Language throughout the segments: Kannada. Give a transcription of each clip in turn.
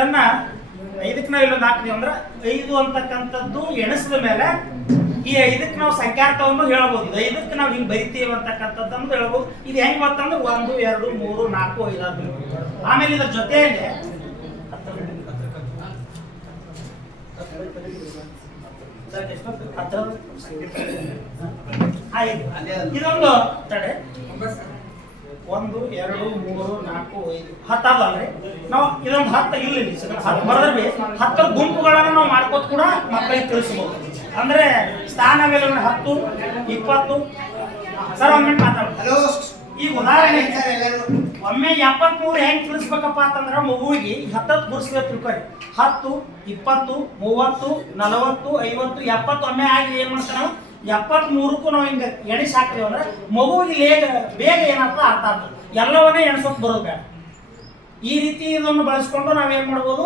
ಅದನ್ನ 5ಕ್ಕೆ ನಾವು ಇಲ್ಲೊಂದು ಹಾಕ್ತೀವಿ ಅಂದ್ರೆ 5 ಅಂತಕ್ಕಂಥದ್ದು ಎಣಿಸಿದ ಮೇಲೆ ಈ 5ಕ್ಕೆ ನಾವು ಸಂಖ್ಯಾರ್ಥವನ್ನು ಹೇಳ್ಬೋದು. 5ಕ್ಕೆ ನಾವು ಹಿಂಗೆ ಬರಿತೀವಿ ಅಂತಕ್ಕಂಥದ್ದನ್ನು ಹೇಳ್ಬೋದು. ಇದು ಹೆಂಗೆ ಗೊತ್ತಂದ್ರೆ 1 2 3 4 5 6 ಆಮೇಲೆ ಇದ್ರ ಜೊತೆಯಲ್ಲಿ ಇದೊಂದು ತಡೆ 1 2 3 4 5 10 ಅದಲ್ರಿ. ನಾವು ಇದೊಂದು 10 ಇಲ್ಲಿ 10 ಬರೆದ್ರೆ 10 ಗುಂಪುಗಳನ್ನು ನಾವು ಮಾಡ್ಕೋತ ಕೂಡ ಮಕ್ಕಳಿಗೆ ತಿಳಿಸಬಹುದು. ಅಂದ್ರೆ ಸ್ಥಾನ ಮೇಲೆ 10 20 ಸರ್ ಒಮ್ಮೆ ಮಾತಾಡೋದು. ಈಗ ಉದಾಹರಣೆ ಒಮ್ಮೆ 73 ಹೆಂಗ್ ತಿಳಿಸ್ಬೇಕಪ್ಪ ಅಂತಂದ್ರೆ ಮಗುವಿಗೆ 10 ಗುರ್ಸ್ಬೇಕು ತಿಳ್ಕೊರಿ. 10 20 30 40 50 70 ಒಮ್ಮೆ ಆಗಿ ಏನ್ ಮಾಡ್ತಾನೆ ನಾವು 73ಕ್ಕೂ ನಾವು ಹಿಂಗೆ ಎಣಿಸಿ ಹಾಕ್ತೀವಿ ಅಂದ್ರೆ ಮಗುವಿಗೆ ಬೇಗ ಏನಾಗ್ತದೆ ಅರ್ಥ ಆಗ್ತದೆ. ಎಲ್ಲವನ್ನೇ ಎಣಿಸೋಕೆ ಬರೋದು ಬೇಡ. ಈ ರೀತಿ ಇದನ್ನು ಬಳಸ್ಕೊಂಡು ನಾವೇನ್ ಮಾಡ್ಬೋದು,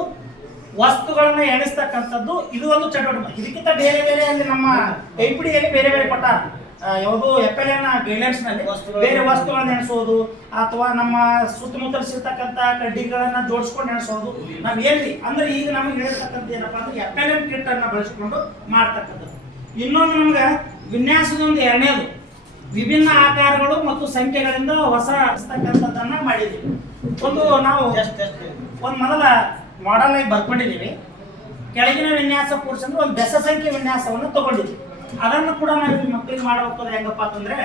ವಸ್ತುಗಳನ್ನ ಎಣಿಸ್ತಕ್ಕಂಥದ್ದು ಇದು ಒಂದು ಚಟುವಟಿಕೆ. ಇದಕ್ಕಿಂತ ಬೇರೆ ಬೇರೆ ಅಲ್ಲಿ ನಮ್ಮ ಕೈಪಿಡಿಯಲ್ಲಿ ಬೇರೆ ಬೇರೆ ಕೊಟ್ಟಾರ. ಯಾವುದು FLN ಗೈಡ್ಲೈನ್ಸ್ ನಲ್ಲಿ ಬೇರೆ ವಸ್ತುಗಳನ್ನ ಎಣಿಸೋದು ಅಥವಾ ನಮ್ಮ ಸುತ್ತಮುತ್ತಲು ಸಿಗ್ತಕ್ಕಂಥ ಕಡ್ಡಿಗಳನ್ನ ಜೋಡಿಸ್ಕೊಂಡು ಎಣಿಸೋದು ನಾವ್ ಏನ್ರಿ ಅಂದ್ರೆ ಈಗ ನಮಗೆ ಹೇಳಿರ್ತಕ್ಕಂಥ ಏನಪ್ಪಾ ಅಂದ್ರೆ FLN ಕಿಟ್ ಅನ್ನ ಬಳಸಿಕೊಂಡು ಮಾಡ್ತಕ್ಕಂಥದ್ದು. ಇನ್ನೊಂದು ನಮ್ಗೆ ವಿನ್ಯಾಸದ ಒಂದು ಎರಡನೇದು ವಿಭಿನ್ನ ಆಕಾರಗಳು ಮತ್ತು ಸಂಖ್ಯೆಗಳಿಂದ ಹೊಸತಕ್ಕಂಥದ್ದನ್ನ ಮಾಡಿದ್ದೀವಿ. ಒಂದು ನಾವು ಒಂದು ಮೊದಲ ಮಾಡೆಲ್ ಆಗಿ ಬರ್ಕೊಂಡಿದ್ದೀವಿ. ಕೆಳಗಿನ ವಿನ್ಯಾಸ ಕೋರ್ಸ್ ಅಂದ್ರೆ ಒಂದು ಬೆಸ ಸಂಖ್ಯೆ ವಿನ್ಯಾಸವನ್ನು ತಗೊಂಡಿದ್ದೀವಿ. ಅದನ್ನು ಕೂಡ ನಾವು ಮಕ್ಕಳಿಗೆ ಮಾಡಬೇಕು. ಹೆಂಗಪ್ಪ ಅಂತಂದ್ರೆ